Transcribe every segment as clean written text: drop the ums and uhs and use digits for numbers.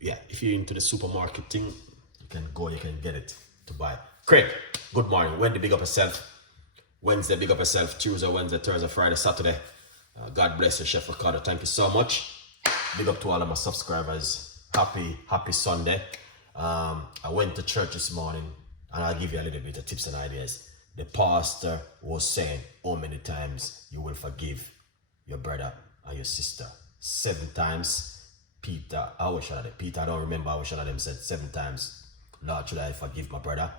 yeah, if you're into the supermarket thing, you can go, you can get it to buy. Craig, good morning. Wendy, big up yourself. Wednesday, big up yourself. Tuesday, Wednesday, Thursday, Friday, Saturday. God bless you, Chef Ricardo. Thank you so much. Big up to all of my subscribers. Happy Sunday. I went to church this morning, and I'll give you a little bit of tips and ideas. The pastor was saying, how many times you will forgive your brother and your sister? 7 times. Peter, Peter, I don't remember how should I them said 7 times. Lord, should I forgive my brother?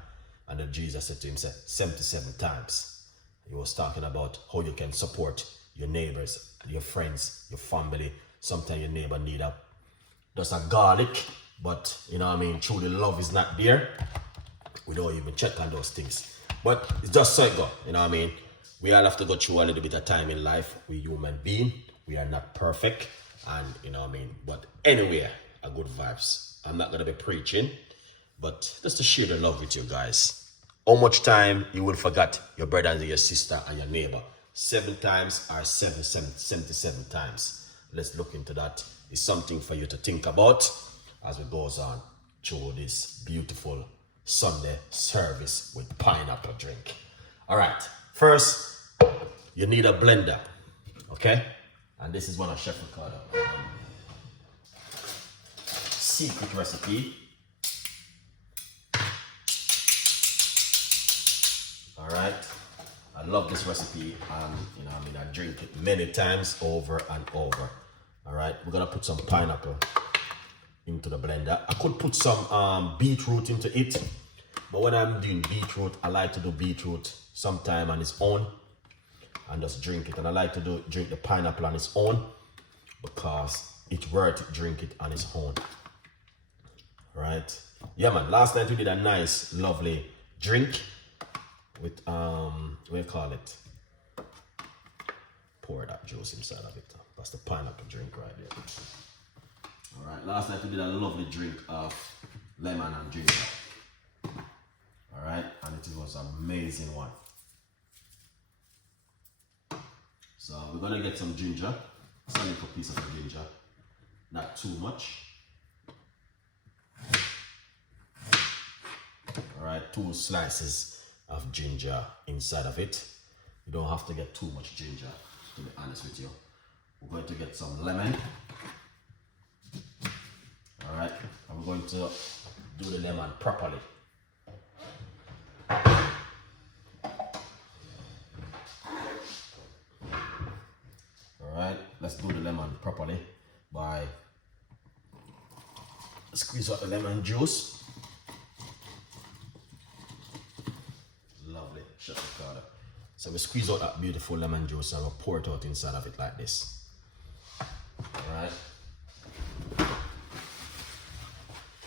And then Jesus said to him, 77 times. He was talking about how you can support your neighbors, your friends, your family. Sometimes your neighbor need just a garlic, but you know what I mean, truly love is not there. We don't even check on those things. But it's just so it go, you know what I mean? We all have to go through a little bit of time in life. We human being, we are not perfect, and you know what I mean? But anyway, a good vibes. I'm not gonna be preaching, but just to share the love with you guys. How much time you will forget your brother and your sister and your neighbor? 7 times or 77 times. Let's look into that. It's something for you to think about as we goes on through this beautiful Sunday service with pineapple drink. All right, first you need a blender, okay? And this is one of Chef Ricardo secret recipe. All right, I love this recipe, and you know, I mean, I drink it many times over and over. All right, we're gonna put some pineapple into the blender. I could put some beetroot into it, but when I'm doing beetroot, I like to do beetroot sometime on its own and just drink it. And I like to drink the pineapple on its own because it's worth it, drink it on its own. All right, yeah man, last night we did a nice lovely drink with what do you call it? Pour that juice inside of it. That's the pineapple drink right there. All right, last night we did a lovely drink of lemon and ginger. All right, and it was an amazing one. So we're gonna get some ginger, a little piece of the ginger, not too much. All right, 2 slices of ginger inside of it. You don't have to get too much ginger, to be honest with you. We're going to get some lemon. All right, and we're going to do the lemon properly. All right, let's do the lemon properly by squeeze out the lemon juice. Lovely, Chef Ricardo. So we squeeze out that beautiful lemon juice and we pour it out inside of it like this. All right.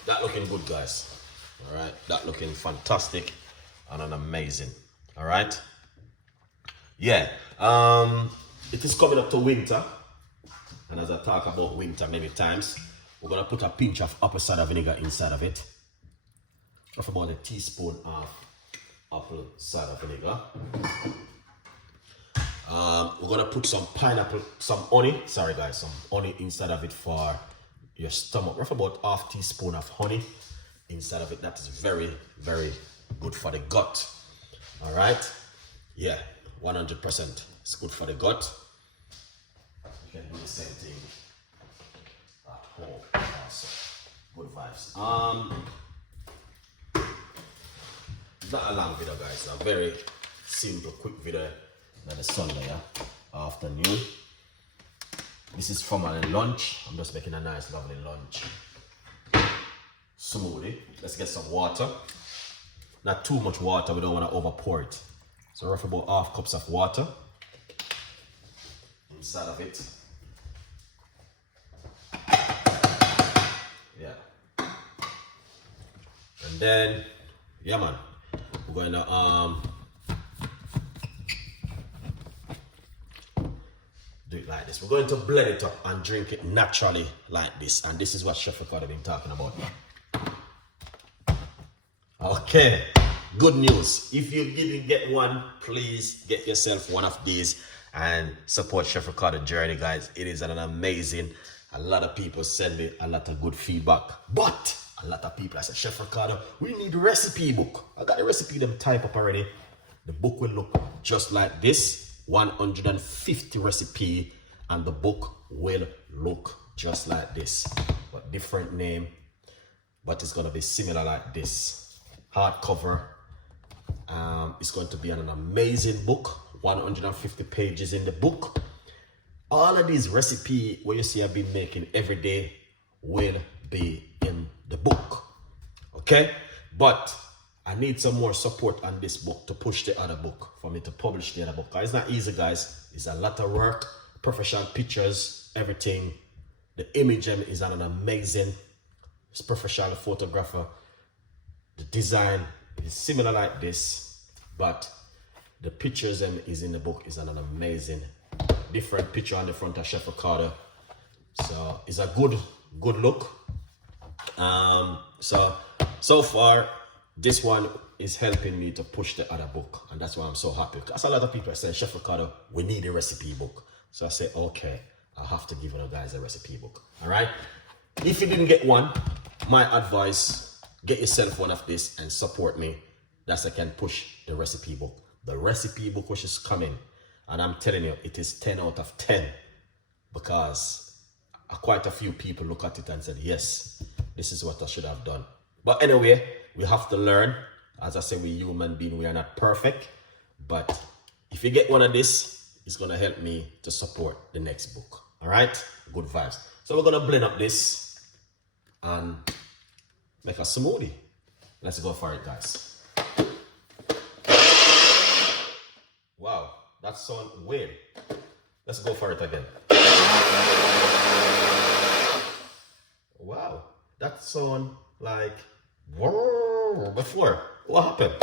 That looking good, guys. All right, that looking fantastic and amazing. All right. Yeah. It is coming up to winter, and as I talk about winter many times, we're gonna put a pinch of apple cider vinegar inside of it. Of about a teaspoon of apple cider vinegar. We're gonna put some honey, some honey inside of it for your stomach. Rough about half teaspoon of honey inside of it. That is very, very good for the gut. All right, yeah, 100%. It's good for the gut. You can do the same thing at home also. Good vibes. Not a long video, guys. A very simple, quick video. Now the Sunday afternoon. This is for my lunch. I'm just making a nice, lovely lunch smoothie. Let's get some water. Not too much water. We don't want to over pour it. So roughly about half cups of water inside of it. Yeah. And then, yeah, man. We're going to do it like this. We're going to blend it up and drink it naturally like this. And this is what Chef Ricardo been talking about. Okay, good news. If you didn't get one, please get yourself one of these and support Chef Ricardo journey, guys. It is an amazing A lot of people send me a lot of good feedback, but a lot of people I said, Chef Ricardo, we need a recipe book. I got the recipe them type up already. The book will look just like this, 150 recipe, and the book will look just like this, but different name, but it's gonna be similar like this. Hardcover. It's going to be an amazing book, 150 pages in the book. All of these recipe where you see I've been making every day will be in the book, okay? But I need some more support on this book to push the other book, for me to publish the other book. It's not easy, guys. It's a lot of work, professional pictures, everything. The image is an amazing professional photographer. The design is similar like this, but the pictures is in the book is an amazing different picture on the front of Chef Ricardo. So it's a good look. So far this one is helping me to push the other book, and that's why I'm so happy, because a lot of people are saying, Chef Ricardo, we need a recipe book. So I say, okay, I have to give you guys a recipe book. All right, if you didn't get one, my advice, get yourself one of this and support me. That's I can push the recipe book. The recipe book which is coming, and I'm telling you, it is 10 out of 10, because quite a few people look at it and said, yes, this is what I should have done. But anyway, we have to learn. As I say, we human beings, we are not perfect. But if you get one of this, it's gonna help me to support the next book. All right, good vibes. So we're gonna blend up this and make a smoothie. Let's go for it, guys. Wow, that sounds weird. Let's go for it again. Wow, that sounds like before. What happened?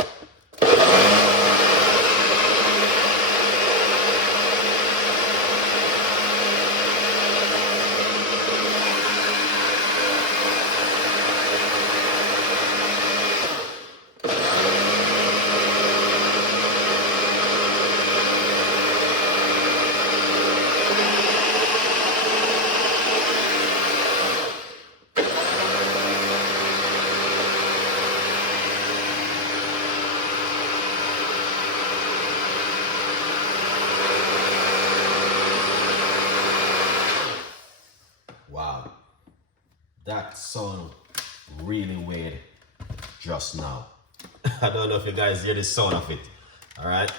That sound really weird just now. I don't know if you guys hear the sound of it. All right,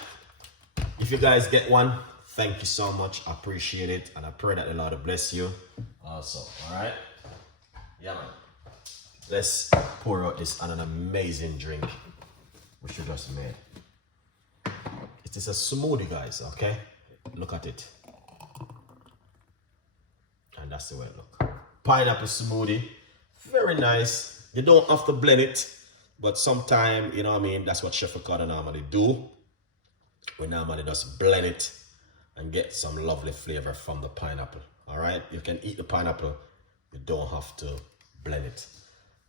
if you guys get one, thank you so much. I appreciate it, and I pray that the Lord bless you also. All right, yeah, man. Let's pour out this on an amazing drink which we just made. It is a smoothie, guys. Okay, look at it, and that's the way it looks. Pineapple smoothie, very nice. You don't have to blend it, but sometimes, you know what I mean, that's what Chef Ricardo normally do. We normally just blend it and get some lovely flavor from the pineapple. All right, you can eat the pineapple, you don't have to blend it.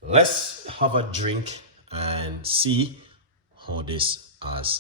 Let's have a drink and see how this has